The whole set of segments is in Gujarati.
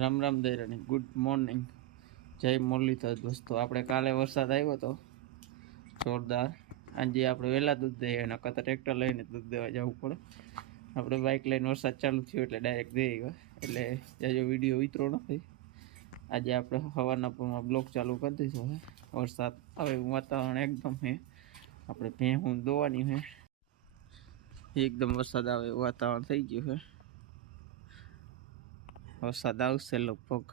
રામ રામ દૈરાની ગુડ મોર્નિંગ, જય મુરલીધર દોસ્તો. આપણે કાલે વરસાદ આવ્યો હતો જોરદાર. આજે આપણે વહેલા દૂધ દઈએ, નકર તો ટ્રેક્ટર લઈને દૂધ દેવા જવું પડે. આપણે બાઇક લઈને વરસાદ ચાલુ થયો એટલે ડાયરેક્ટ દઈ ગયો, એટલે જાજો વિડીયો ઉતરો નથી. આજે આપણે સવારના પૂરમાં બ્લોક ચાલુ કરી દીધો છે. વરસાદ આવે એવું વાતાવરણ એકદમ છે. આપણે ભેહું દોવાની છે, એકદમ વરસાદ આવે એવું વાતાવરણ થઈ ગયું છે. વરસાદ આવશે લગભગ.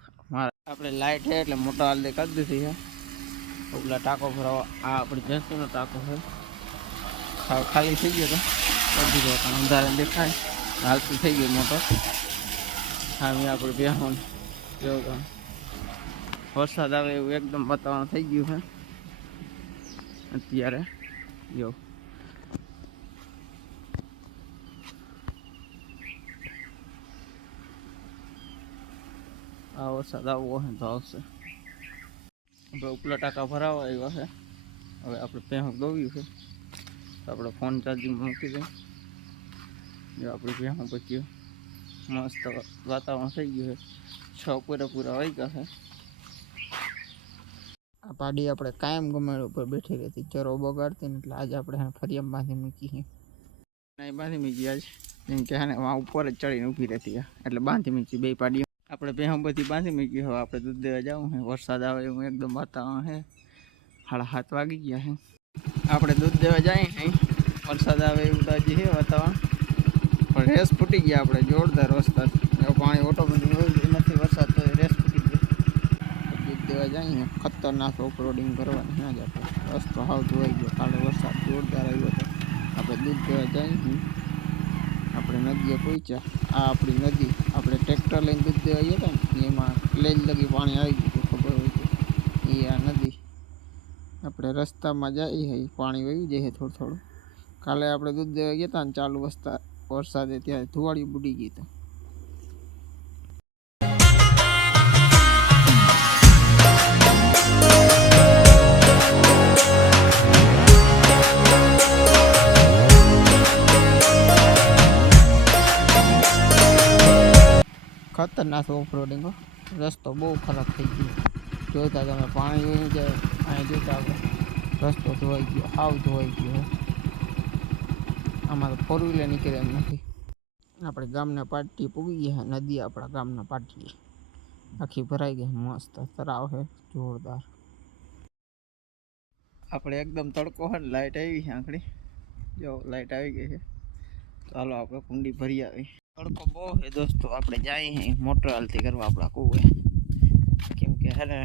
આપણે લાઇટ છે એટલે મોટા હાલ કરી દીધી છે. પેલા ટાંકો ભરાવા આ આપણી ભેંસનો ટાંકો છે, ખાલી થઈ ગયો તો કરી દીધો. પણ અંધારે દેખાય હાલતું થઈ ગયું મોટો. હા આપણે ભેહું જેવું વરસાદ આવે એવું એકદમ વાતાવરણ થઈ ગયું છે અત્યારે. જો આ વરસાદ આવવો હોય તો આવશે. આપણે ઉપલા ટાંકા ભરાવા આવ્યા છે. હવે આપણે ભેહું દોવ્યું છે તો આપણે ફોન ચાર્જિંગમાં મૂકી દઈએ. જો આપણી ભેહું પછી મસ્ત વાતાવરણ થઈ ગયું છે. 6 પૂરા વાગ્યા છે. આ પાડી આપણે કાયમ ગમેડ ઉપર બેઠી રહેતી, ચરો બગાડતી ને, એટલે આજે આપણે ફરિયામ બાંધી મૂકી છે. નહીં બાંધી મૂકી આજ, જેમ કે હા વहाँ ઉપર જ ચડીને ઊભી રહેતી, એટલે બાંધી મૂકી બે પાડીઓ. આપણે ભેહું બધી બાંધી મૂકી. હવે આપણે દૂધ દેવા જવું છે. વરસાદ આવે એવું એકદમ વાતાવરણ છે. 7:30 વાગી ગયા છે. આપણે દૂધ દેવા જઈએ અહીં. વરસાદ આવે એવું તો હજી છે વાતાવરણ, પણ રેસ ફૂટી ગયા આપણે જોરદાર વરસાદ. પાણી ઓટોમેટિક નથી, વરસાદ તો રેસ ફૂટી ગયો. દૂધ દેવા જઈએ. ખતરનાક ઓફરોડિંગ કરવાની ના જ આપણે રસ્તો હાવ ધોવાઈ ગયો. કાલે વરસાદ જોરદાર આવ્યો હતો. આપણે દૂધ દેવા જઈએ. આપણે નદીએ પહોંચ્યા. આ આપણી નદી. આપણે ટ્રેક્ટર લઈને દૂધ દેવા ગયા હતા ને, એમાં લેજ લગી પાણી આવી ગયું, ખબર હોય તો. એ આ નદી આપણે રસ્તામાં જઈએ, પાણી વહી જાય થોડું થોડું. કાલે આપણે દૂધ દેવા ગયા હતા ને, ચાલુ વરસાદે ત્યારે ધુવાડી બુડી ગઈ હતી. ખતરનાક ઓફરોડિંગ. રસ્તો બહુ ખરાબ થઈ ગયો. જોતા તમે પાણી વહી જાય. અહીં જોતા રસ્તો ધોવાઈ ગયો, હાવ ધોવાઈ ગયો. આમાં તો 4 વ્હીલર નીકળે એમ નથી. આપણે ગામના પાટીએ પૂગી ગયા. નદી આપણા ગામના પાટીએ આખી ભરાઈ ગઈ. મસ્ત તળાવ છે જોરદાર. આપણે એકદમ તડકો છે ને, લાઇટ આવી છે આંકડી. જો લાઇટ આવી ગઈ છે. ચાલો આપણે કુંડી ભરી આવી. તડકો બહુ છે દોસ્તો. આપણે જઈએ મોટર હાલતી કરવા આપણા કૂવે, કેમ કે હે ને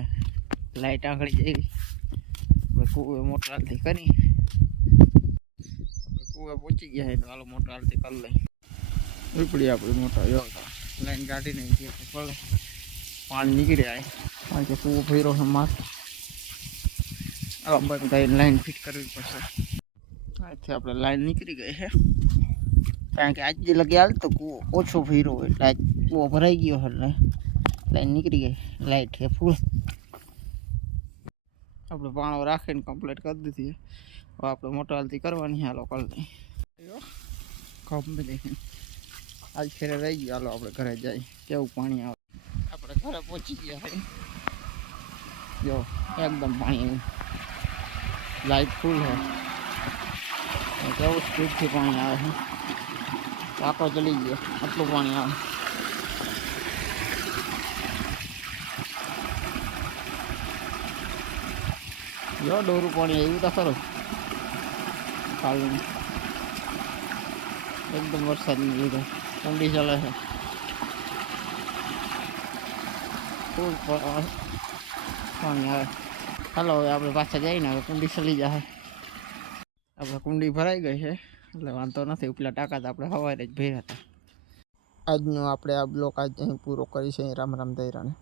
લાઇટ આંકડી જઈ. આપણે કૂવે મોટર હાલતી કરી. આપણે કૂવે પહોંચી ગયા તો હાલો મોટર હાલતી કરી લઈ. ઉપડી આપણી મોટર જો લાઈન કાઢી નહીં પડે, પાણી નીકળી જાય. કારણ કે કૂવો ભર્યો છે માર. બંધ કરીને લાઈન ફિટ કરવી પડશે. અહીંથી આપણે લાઈન નીકળી ગઈ છે, કારણ કે આજે લગી હાલ તો કૂવો ઓછો ભર્યો હોય, એટલે આજ કૂવો ભરાઈ ગયો એટલે લાઈન નીકળી ગઈ. લાઇટ છે ફૂલ. આપણે પાણો રાખીને કમ્પ્લીટ કરી દીધી. હવે આપણે મોટર હાલતી કરવાની. હાલો કરી દઈએ. કમ્પ્લીટ આજ ખેરે રહી ગયો. હાલો આપણે ઘરે જઈએ. કેવું પાણી આવે. આપણે ઘરે પહોંચી ગયા છે. જો એકદમ પાણી, લાઇટ ફૂલ છે. કેવું સ્પીડથી પાણી આવે છે. ટાંકો ચલી ગયો, આટલું પાણી આવે. જો ડોરું પાણી આવ્યું તો ખરું. કાલનું એકદમ વરસાદને લીધે ઠંડી ચાલે છે. ફૂલ પાણી આવે. ચાલો હવે આપણે પાછા જઈને હવે કુંડી ચલી જાય. આપણે કુંડી ભરાઈ ગઈ છે એટલે વાંધો નથી. ઉપલા ટાંકા તો આપણે સવારે જ ભર્યા હતા. આજનો આપણે આ બ્લોક આજ અહીં પૂરો કરી છે. રામ રામ દૈરાને.